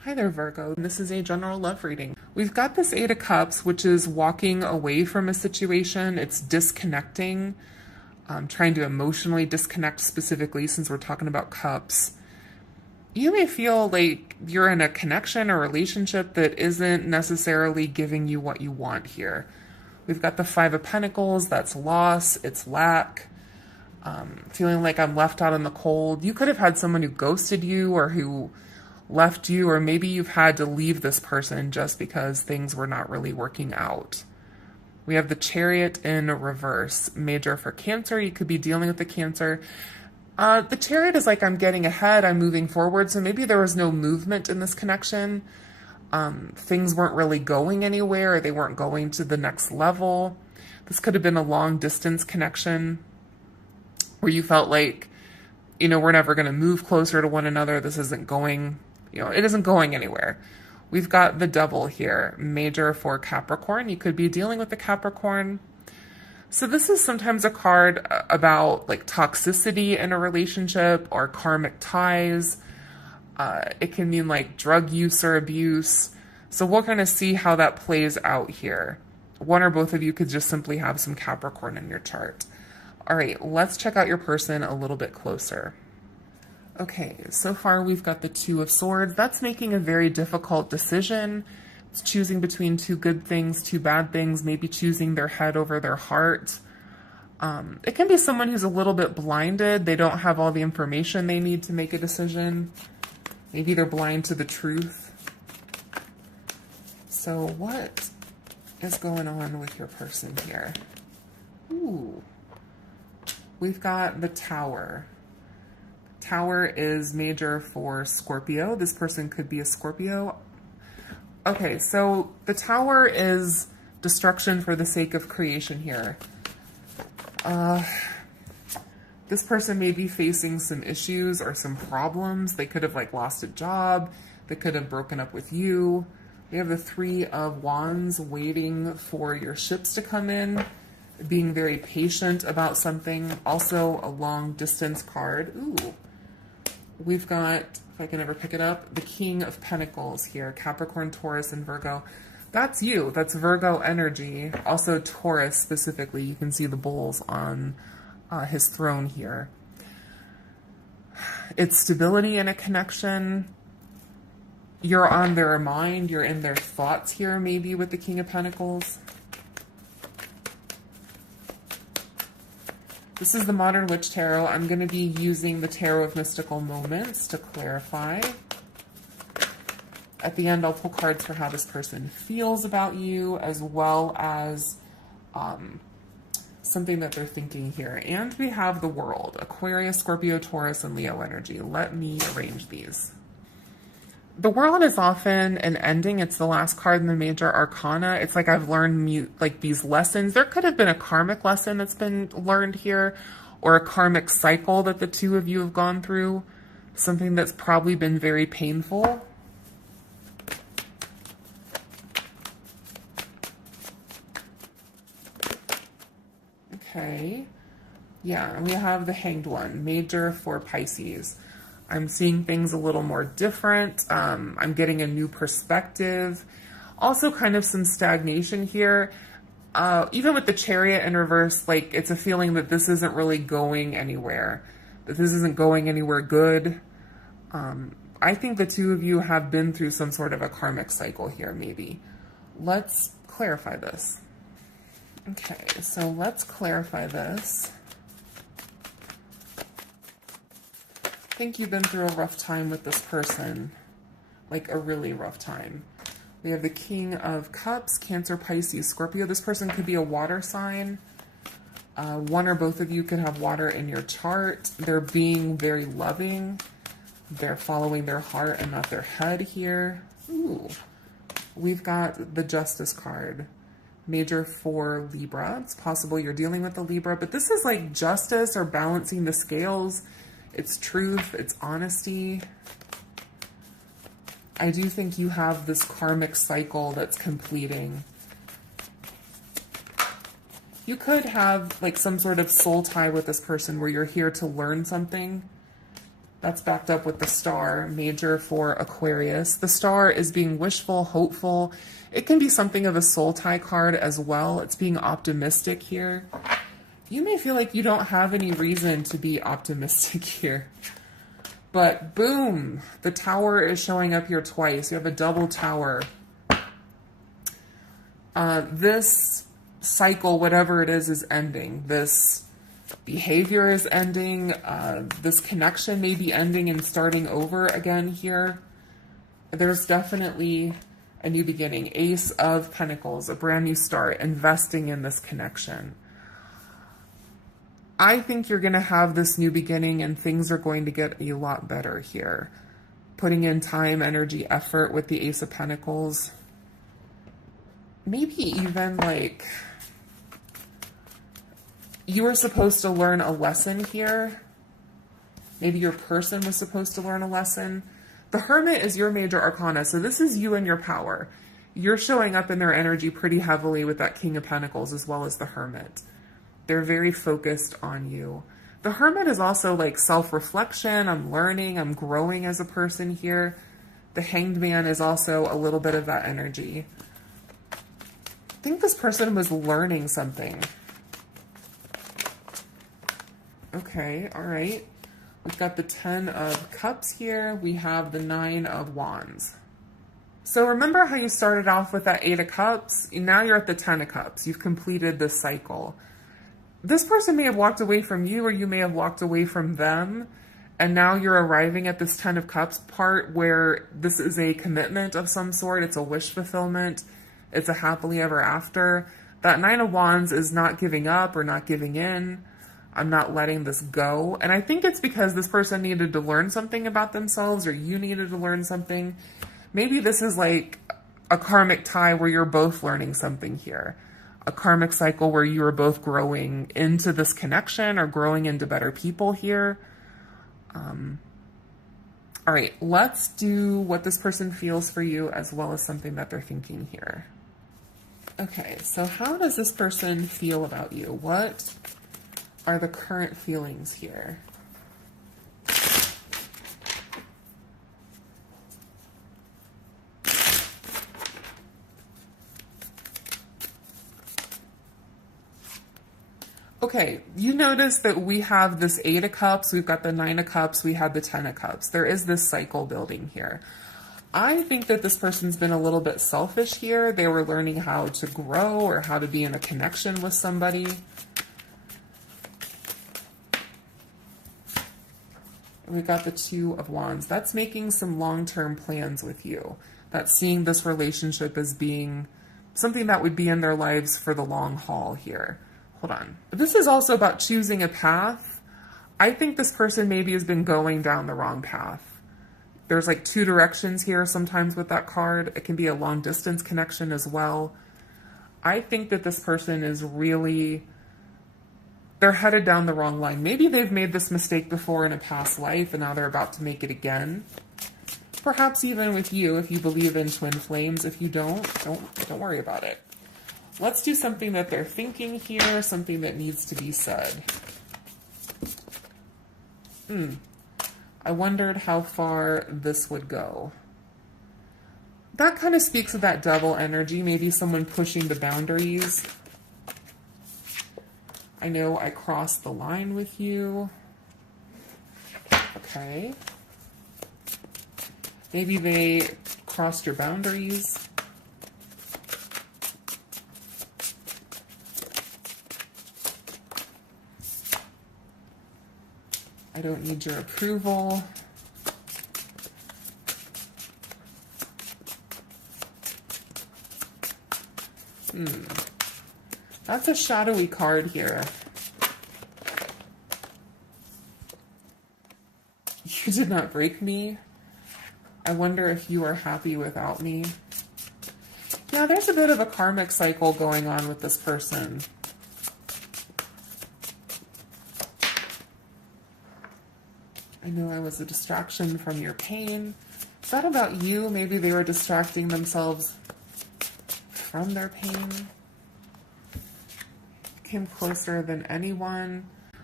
Hi there, Virgo. This is a general love reading. We've got this Eight of Cups, which is walking away from a situation. It's disconnecting, trying to emotionally disconnect specifically since we're talking about cups. You may feel like you're in a connection or relationship that isn't necessarily giving you what you want here. We've got the Five of Pentacles. That's loss. It's lack. Feeling like I'm left out in the cold. You could have had someone who ghosted you or who left you, or maybe you've had to leave this person just because things were not really working out. We have the Chariot in reverse, major for Cancer. You could be dealing with the Cancer. The Chariot is like, I'm getting ahead, I'm moving forward. So maybe there was no movement in this connection. Things weren't really going anywhere, or they weren't going to the next level. This could have been a long distance connection where you felt like, we're never going to move closer to one another. This isn't going, it isn't going anywhere. We've got the Devil here, major for Capricorn. You could be dealing with the Capricorn. So this is sometimes a card about like toxicity in a relationship or karmic ties. It can mean like drug use or abuse. So we're going to see how that plays out here. One or both of you could just simply have some Capricorn in your chart. All right, let's check out your person a little bit closer. Okay, so far we've got the Two of Swords. That's making a very difficult decision. It's choosing between two good things, two bad things, maybe choosing their head over their heart. It can be someone who's a little bit blinded. They don't have all the information they need to make a decision. Maybe they're blind to the truth. So what is going on with your person here? Ooh. We've got the Tower. Tower is major for Scorpio. This person could be a Scorpio. Okay, so the Tower is destruction for the sake of creation here. This person may be facing some issues or some problems. They could have lost a job. They could have broken up with you. We have the Three of Wands, waiting for your ships to come in, being very patient about something. Also a long distance card. Ooh. We've got, if I can ever pick it up, the King of Pentacles here, Capricorn, Taurus, and Virgo. That's you. That's Virgo energy. Also Taurus specifically. You can see the bulls on his throne here. It's stability in a connection. You're on their mind. You're in their thoughts here, maybe, with the King of Pentacles. This is the Modern Witch Tarot. I'm going to be using the Tarot of Mystical Moments to clarify. At the end, I'll pull cards for how this person feels about you, as well as something that they're thinking here. And we have the World, Aquarius, Scorpio, Taurus, and Leo energy. Let me arrange these. The World is often an ending. It's the last card in the major arcana. It's like I've learned these lessons. There could have been a karmic lesson that's been learned here, or a karmic cycle that the two of you have gone through. Something that's probably been very painful. Okay. Yeah, and we have the Hanged One, major for Pisces. I'm seeing things a little more different. I'm getting a new perspective. Also kind of some stagnation here. Even with the Chariot in reverse, it's a feeling that this isn't really going anywhere. That this isn't going anywhere good. I think the two of you have been through some sort of a karmic cycle here, maybe. Let's clarify this. Okay, so let's clarify this. I think you've been through a rough time with this person, like a really rough time. We have the King of Cups, Cancer, Pisces, Scorpio. This person could be a water sign. One or both of you could have water in your chart. They're being very loving. They're following their heart and not their head here. Ooh. We've got the Justice card, major for Libra. It's possible you're dealing with the Libra, but this is like justice or balancing the scales. It's truth, it's honesty. I do think you have this karmic cycle that's completing. You could have some sort of soul tie with this person where you're here to learn something. That's backed up with the star, major for Aquarius. The star is being wishful, hopeful. It can be something of a soul tie card as well. It's being optimistic here. You may feel like you don't have any reason to be optimistic here. But boom, the tower is showing up here twice. You have a double tower. This cycle, whatever it is ending. This behavior is ending. This connection may be ending and starting over again here. There's definitely a new beginning. Ace of Pentacles, a brand new start, investing in this connection. I think you're going to have this new beginning and things are going to get a lot better here. Putting in time, energy, effort with the Ace of Pentacles. Maybe even like you were supposed to learn a lesson here. Maybe your person was supposed to learn a lesson. The Hermit is your major arcana, so this is you and your power. You're showing up in their energy pretty heavily with that King of Pentacles as well as the Hermit. They're very focused on you. The Hermit is also like self-reflection. I'm learning, I'm growing as a person here. The Hanged Man is also a little bit of that energy. I think this person was learning something. Okay, all right. We've got the 10 of Cups here. We have the 9 of Wands. So remember how you started off with that 8 of Cups? Now you're at the 10 of Cups. You've completed this cycle. This person may have walked away from you or you may have walked away from them. And now you're arriving at this 10 of Cups part where this is a commitment of some sort. It's a wish fulfillment. It's a happily ever after. That 9 of Wands is not giving up or not giving in. I'm not letting this go. And I think it's because this person needed to learn something about themselves or you needed to learn something. Maybe this is like a karmic tie where you're both learning something here. A karmic cycle where you are both growing into this connection or growing into better people here. All right, let's do what this person feels for you as well as something that they're thinking here. Okay, so how does this person feel about you? What are the current feelings here? Okay, you notice that we have this 8 of Cups, we've got the 9 of Cups, we had the 10 of Cups. There is this cycle building here. I think that this person's been a little bit selfish here. They were learning how to grow or how to be in a connection with somebody. We've got the 2 of Wands. That's making some long-term plans with you. That's seeing this relationship as being something that would be in their lives for the long haul here. Hold on. This is also about choosing a path. I think this person maybe has been going down the wrong path. There's like 2 directions here sometimes with that card. It can be a long distance connection as well. I think that this person is really, they're headed down the wrong line. Maybe they've made this mistake before in a past life and now they're about to make it again. Perhaps even with you, if you believe in twin flames. If you don't worry about it. Let's do something that they're thinking here, something that needs to be said. I wondered how far this would go. That kind of speaks of that devil energy, maybe someone pushing the boundaries. I know I crossed the line with you. Okay. Maybe they crossed your boundaries. I don't need your approval. That's a shadowy card here. You did not break me. I wonder if you are happy without me. Yeah, there's a bit of a karmic cycle going on with this person. I know I was a distraction from your pain. Is that about you? Maybe they were distracting themselves from their pain. Came closer than anyone.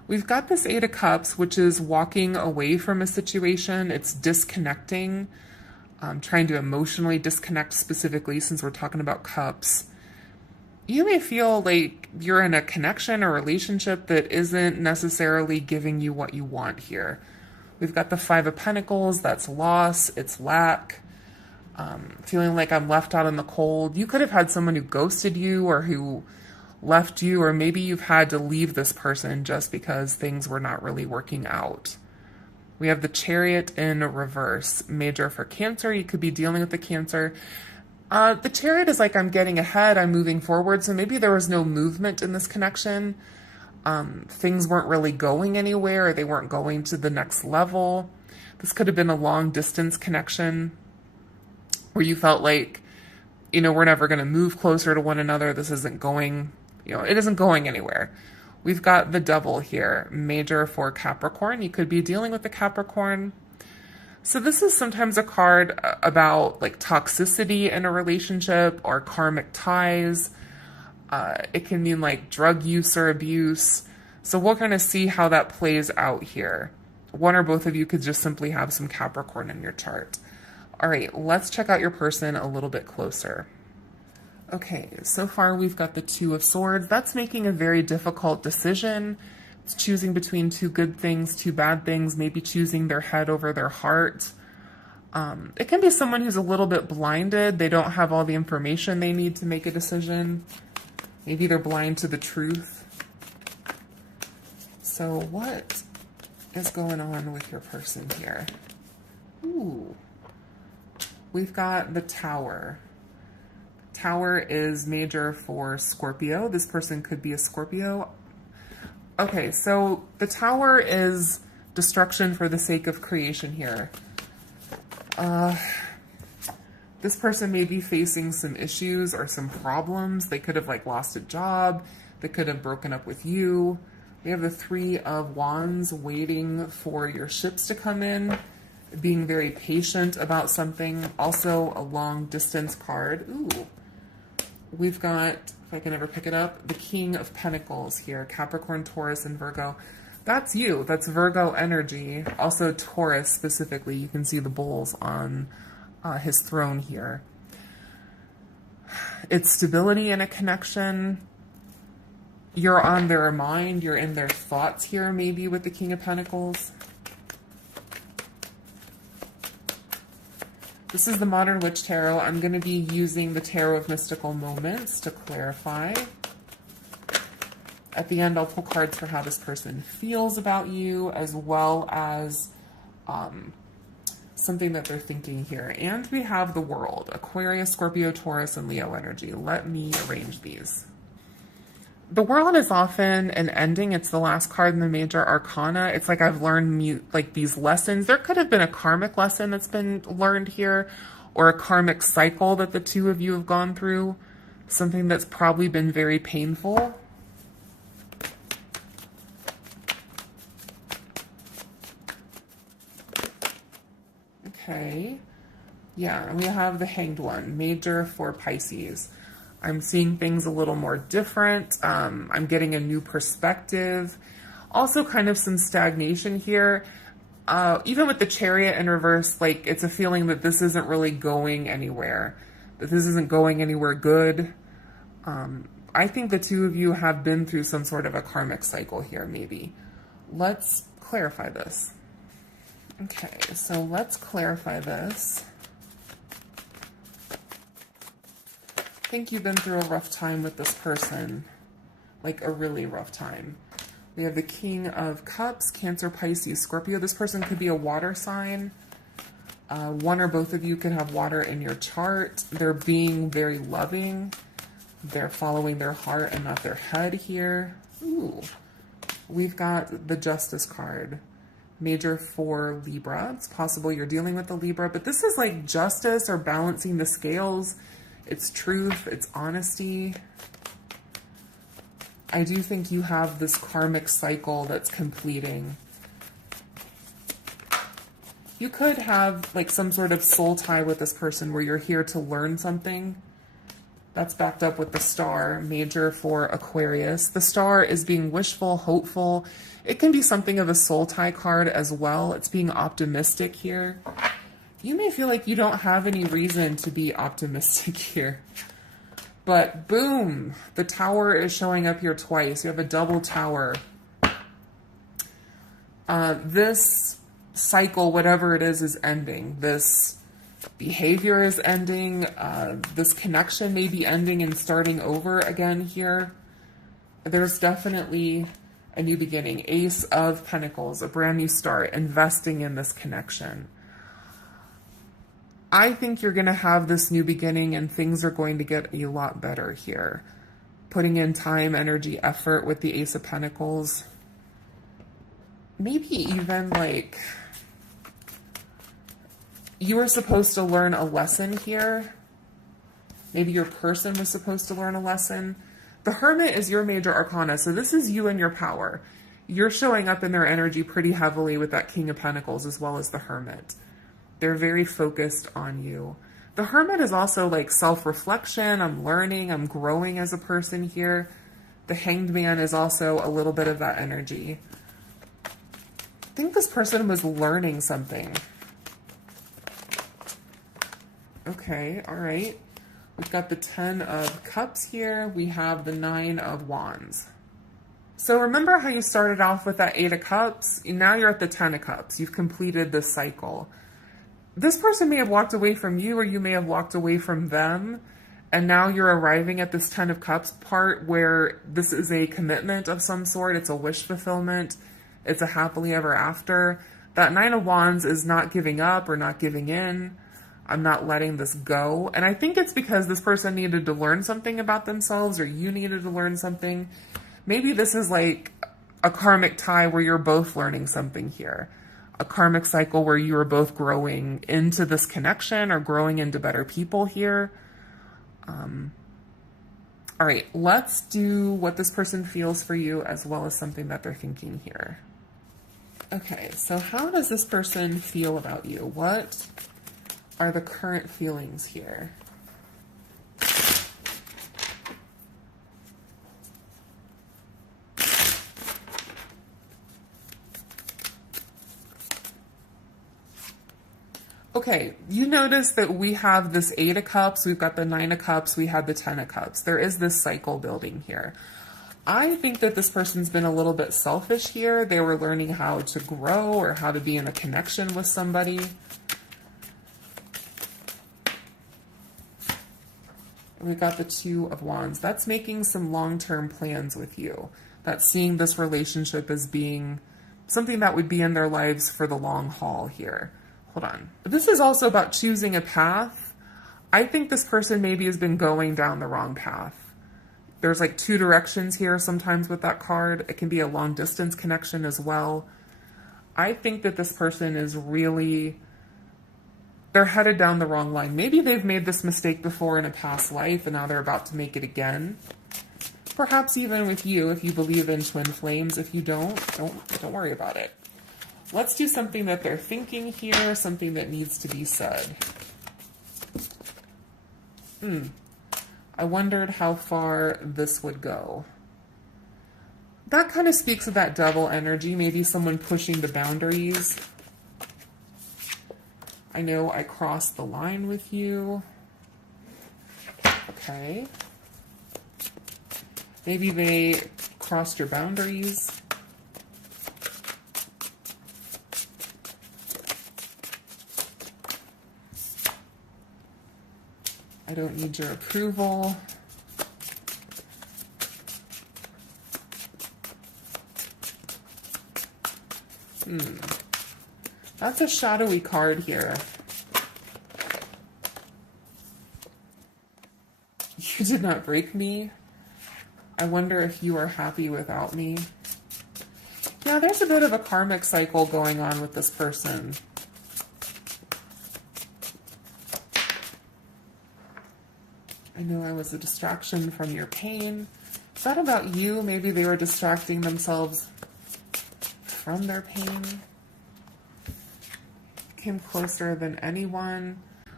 We've got this Eight of Cups, which is walking away from a situation. It's disconnecting, trying to emotionally disconnect specifically since we're talking about cups. You may feel like you're in a connection or relationship that isn't necessarily giving you what you want here. We've got the Five of Pentacles, that's loss, it's lack, feeling like I'm left out in the cold. You could have had someone who ghosted you or who left you, or maybe you've had to leave this person just because things were not really working out. We have the Chariot in reverse, major for Cancer. You could be dealing with the Cancer. The Chariot is like, I'm getting ahead, I'm moving forward. So maybe there was no movement in this connection. Things weren't really going anywhere, or they weren't going to the next level. This could have been a long distance connection where you felt like, we're never going to move closer to one another. This isn't going, it isn't going anywhere. We've got the Devil here, major for Capricorn. You could be dealing with the Capricorn. So this is sometimes a card about like toxicity in a relationship or karmic ties. It can mean like drug use or abuse. So we're going to see how that plays out here. One or both of you could just simply have some Capricorn in your chart. All right, let's check out your person a little bit closer. Okay, so far we've got the Two of Swords. That's making a very difficult decision. It's choosing between two good things, two bad things, maybe choosing their head over their heart. It can be someone who's a little bit blinded. They don't have all the information they need to make a decision. Maybe they're blind to the truth. So what is going on with your person here? Ooh. We've got the Tower. Tower is major for Scorpio. This person could be a Scorpio. Okay, so the Tower is destruction for the sake of creation here. This person may be facing some issues or some problems. They could have like lost a job. They could have broken up with you. We have the Three of Wands, waiting for your ships to come in, being very patient about something. Also a long distance card. Ooh. We've got, if I can ever pick it up, the King of Pentacles here, Capricorn, Taurus, and Virgo. That's you. That's Virgo energy. Also Taurus specifically. You can see the bulls on his throne here. It's stability in a connection. You're on their mind. You're in their thoughts here, maybe, with the King of Pentacles. This is the Modern Witch Tarot. I'm going to be using the Tarot of Mystical Moments to clarify. At the end, I'll pull cards for how this person feels about you, as well as something that they're thinking here. And we have the World, Aquarius, Scorpio, Taurus, and Leo energy. Let me arrange these. The World is often an ending. It's the last card in the major arcana. It's like I've learned like these lessons. There could have been a karmic lesson that's been learned here, or a karmic cycle that the two of you have gone through. Something that's probably been very painful. Okay. Yeah, and we have the Hanged One, major for Pisces. I'm seeing things a little more different. I'm getting a new perspective. Also kind of some stagnation here. Even with the Chariot in reverse, like it's a feeling that this isn't really going anywhere. That this isn't going anywhere good. I think the two of you have been through some sort of a karmic cycle here, maybe. Let's clarify this. Okay, so let's clarify this. I think you've been through a rough time with this person, like a really rough time. We have the King of Cups, Cancer, Pisces, Scorpio. This person could be a water sign. One or both of you could have water in your chart. They're being very loving. They're following their heart and not their head here. Ooh. We've got the Justice card, major for Libra. It's possible you're dealing with the Libra, but this is like justice or balancing the scales. It's truth, it's honesty. I do think you have this karmic cycle that's completing. You could have like some sort of soul tie with this person where you're here to learn something. That's backed up with the star, major for Aquarius. The star is being wishful, hopeful. It can be something of a soul tie card as well. It's being optimistic here. You may feel like you don't have any reason to be optimistic here. But boom, the tower is showing up here twice. You have a double tower. This cycle, whatever it is ending. This behavior is ending. This connection may be ending and starting over again here. There's definitely a new beginning. Ace of Pentacles, a brand new start, investing in this connection. I think you're going to have this new beginning and things are going to get a lot better here. Putting in time, energy, effort with the Ace of Pentacles. Maybe even like you were supposed to learn a lesson here. Maybe your person was supposed to learn a lesson. The Hermit is your major arcana, so this is you and your power. You're showing up in their energy pretty heavily with that King of Pentacles as well as the Hermit. They're very focused on you. The Hermit is also like self-reflection. I'm learning, I'm growing as a person here. The Hanged Man is also a little bit of that energy. I think this person was learning something. Okay, all right. We've got the 10 of Cups here. We have the 9 of Wands. So remember how you started off with that 8 of Cups? Now you're at the 10 of Cups. You've completed this cycle. This person may have walked away from you or you may have walked away from them. And now you're arriving at this 10 of Cups part where this is a commitment of some sort. It's a wish fulfillment. It's a happily ever after. That 9 of Wands is not giving up or not giving in. I'm not letting this go. And I think it's because this person needed to learn something about themselves or you needed to learn something. Maybe this is like a karmic tie where you're both learning something here. A karmic cycle where you are both growing into this connection or growing into better people here. All right, let's do what this person feels for you as well as something that they're thinking here. Okay, so how does this person feel about you? What are the current feelings here? Okay, you notice that we have this 8 of Cups, we've got the 9 of Cups, we had the 10 of Cups. There is this cycle building here. I think that this person's been a little bit selfish here. They were learning how to grow or how to be in a connection with somebody. We got the 2 of Wands. That's making some long-term plans with you. That's seeing this relationship as being something that would be in their lives for the long haul here. Hold on. This is also about choosing a path. I think this person maybe has been going down the wrong path. There's like 2 directions here sometimes with that card. It can be a long distance connection as well. I think that this person is really, they're headed down the wrong line. Maybe they've made this mistake before in a past life and now they're about to make it again. Perhaps even with you, if you believe in twin flames. If you don't worry about it. Let's do something that they're thinking here, something that needs to be said. I wondered how far this would go. That kind of speaks of that double energy, maybe someone pushing the boundaries. I know I crossed the line with you. Okay. Maybe they crossed your boundaries. I don't need your approval. That's a shadowy card here. You did not break me. I wonder if you are happy without me. Yeah, there's a bit of a karmic cycle going on with this person. I know I was a distraction from your pain. Is that about you? Maybe they were distracting themselves from their pain. Came closer than anyone.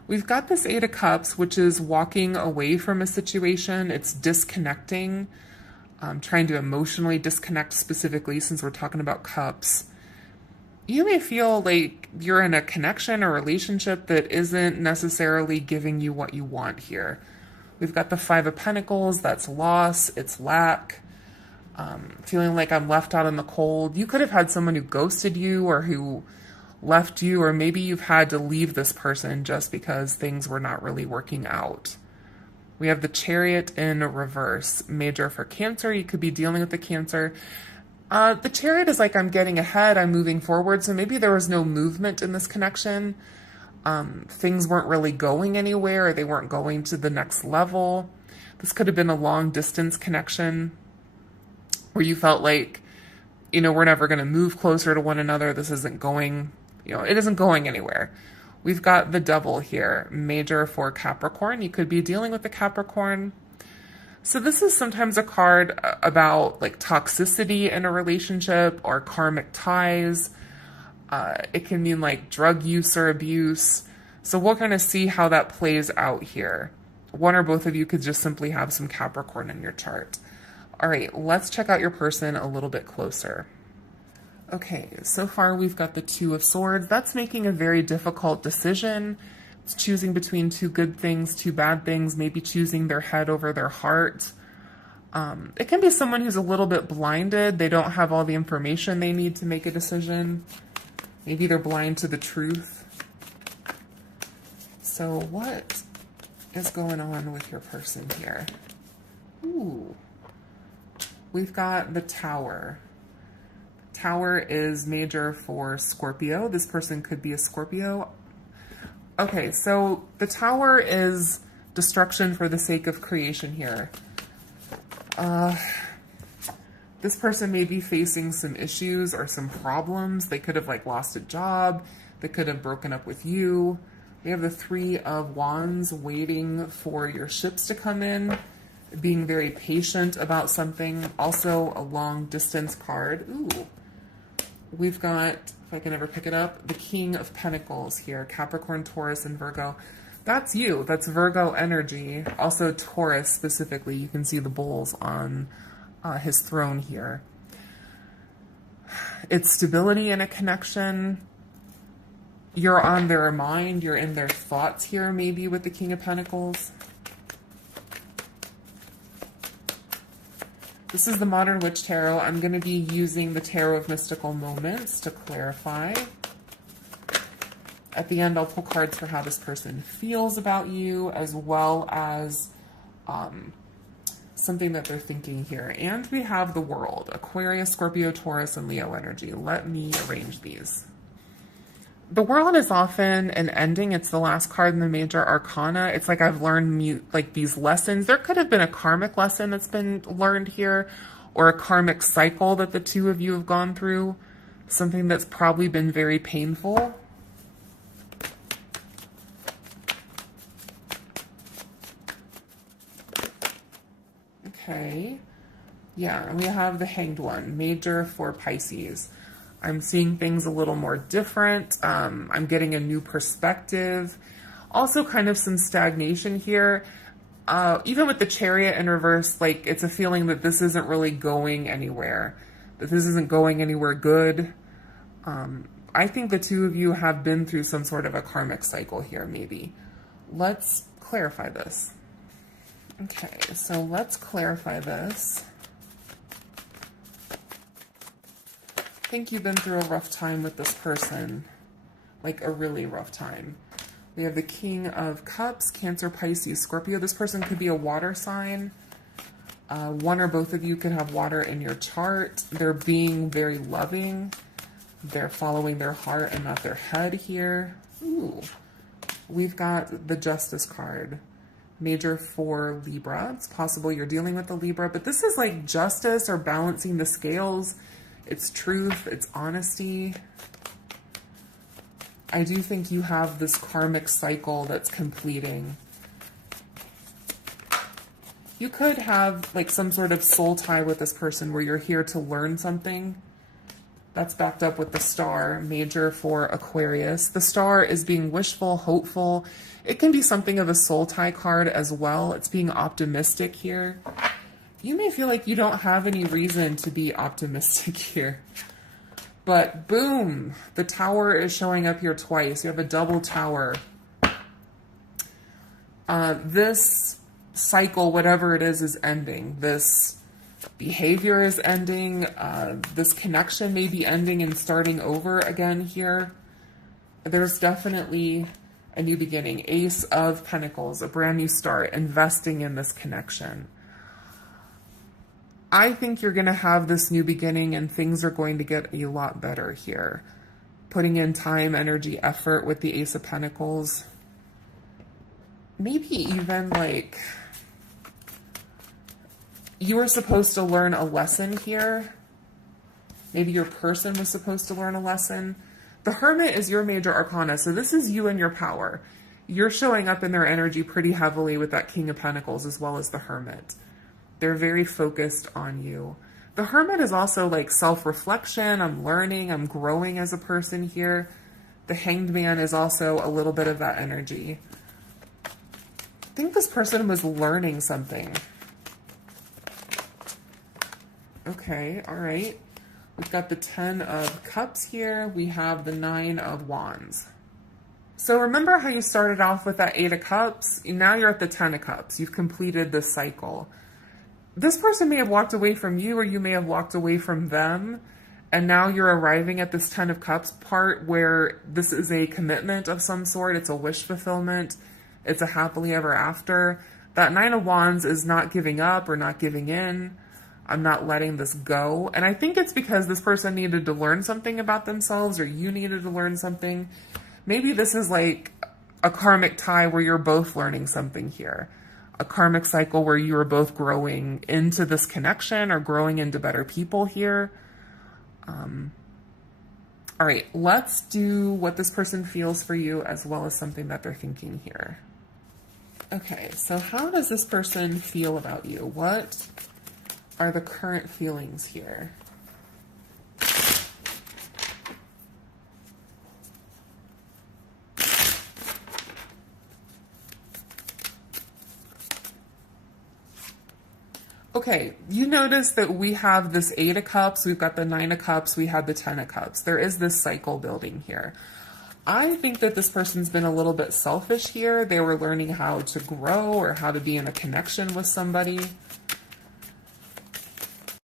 We've got this Eight of Cups, which is walking away from a situation. It's disconnecting, trying to emotionally disconnect specifically since we're talking about cups. You may feel like you're in a connection or relationship that isn't necessarily giving you what you want here. We've got the Five of Pentacles. That's loss. It's lack. Feeling like I'm left out in the cold. You could have had someone who ghosted you or who left you, or maybe you've had to leave this person just because things were not really working out. We have the Chariot in reverse, major for Cancer. You could be dealing with the Cancer. The Chariot is like, I'm getting ahead, I'm moving forward. So maybe there was no movement in this connection. Things weren't really going anywhere, or they weren't going to the next level. This could have been a long distance connection where you felt like, we're never going to move closer to one another. This isn't going, it isn't going anywhere. We've got the Devil here, major for Capricorn. You could be dealing with the Capricorn. So this is sometimes a card about like toxicity in a relationship or karmic ties. It can mean like drug use or abuse. So we're going to see how that plays out here. One or both of you could just simply have some Capricorn in your chart. All right, let's check out your person a little bit closer. Okay, so far we've got the Two of Swords. That's making a very difficult decision. It's choosing between two good things, two bad things, maybe choosing their head over their heart. It can be someone who's a little bit blinded. They don't have all the information they need to make a decision. Maybe they're blind to the truth. So what is going on with your person here? Ooh. We've got the Tower. Tower is major for Scorpio. This person could be a Scorpio. Okay, so the Tower is destruction for the sake of creation here. This person may be facing some issues or some problems. They could have like lost a job. They could have broken up with you. We have the Three of Wands, waiting for your ships to come in, being very patient about something. Also a long distance card. Ooh. We've got, if I can ever pick it up, the King of Pentacles here, Capricorn, Taurus, and Virgo. That's you. That's Virgo energy. Also Taurus specifically. You can see the bulls on his throne here. It's stability in a connection. You're on their mind. You're in their thoughts here, maybe, with the King of Pentacles. This is the Modern Witch Tarot. I'm going to be using the Tarot of Mystical Moments to clarify. At the end, I'll pull cards for how this person feels about you, as well as something that they're thinking here. And we have the World, Aquarius, Scorpio, Taurus, and Leo energy. Let me arrange these. The World is often an ending. It's the last card in the major arcana. It's like I've learned like these lessons. There could have been a karmic lesson that's been learned here, or a karmic cycle that the two of you have gone through. Something that's probably been very painful. Okay. Yeah, and we have the Hanged One, major for Pisces. I'm seeing things a little more different. I'm getting a new perspective. Also kind of some stagnation here. Even with the Chariot in reverse, like it's a feeling that this isn't really going anywhere. That this isn't going anywhere good. I think the two of you have been through some sort of a karmic cycle here, maybe. Let's clarify this. Okay, so let's clarify this. I think you've been through a rough time with this person, like a really rough time. We have the King of Cups, Cancer, Pisces, Scorpio. This person could be a water sign. One or both of you could have water in your chart. They're being very loving. They're following their heart and not their head here. Ooh. We've got the Justice card, major for Libra. It's possible you're dealing with the Libra, but this is like justice or balancing the scales. It's truth, it's honesty. I do think you have this karmic cycle that's completing. You could have like some sort of soul tie with this person where you're here to learn something. That's backed up with the star, major for Aquarius. The star is being wishful, hopeful. It can be something of a soul tie card as well. It's being optimistic here. You may feel like you don't have any reason to be optimistic here. But boom, the tower is showing up here twice. You have a double tower. This cycle, whatever it is ending. This behavior is ending. This connection may be ending and starting over again here. There's definitely a new beginning. Ace of Pentacles, a brand new start, investing in this connection. I think you're going to have this new beginning and things are going to get a lot better here. Putting in time, energy, effort with the Ace of Pentacles. Maybe even like you were supposed to learn a lesson here. Maybe your person was supposed to learn a lesson. The Hermit is your major arcana, so this is you and your power. You're showing up in their energy pretty heavily with that King of Pentacles as well as the Hermit. They're very focused on you. The Hermit is also like self-reflection. I'm learning, I'm growing as a person here. The Hanged Man is also a little bit of that energy. I think this person was learning something. Okay, all right. We've got the 10 of Cups here. We have the 9 of Wands. So remember how you started off with that 8 of Cups? Now you're at the 10 of Cups. You've completed this cycle. This person may have walked away from you or you may have walked away from them. And now you're arriving at this 10 of Cups part where this is a commitment of some sort. It's a wish fulfillment. It's a happily ever after. That 9 of Wands is not giving up or not giving in. I'm not letting this go. And I think it's because this person needed to learn something about themselves or you needed to learn something. Maybe this is like a karmic tie where you're both learning something here. A karmic cycle where you are both growing into this connection or growing into better people here. All right, let's do what this person feels for you as well as something that they're thinking here. Okay, so how does this person feel about you? What are the current feelings here? Okay, you notice that we have this 8 of Cups, we've got the 9 of Cups, we have the 10 of Cups. There is this cycle building here. I think that this person's been a little bit selfish here. They were learning how to grow or how to be in a connection with somebody.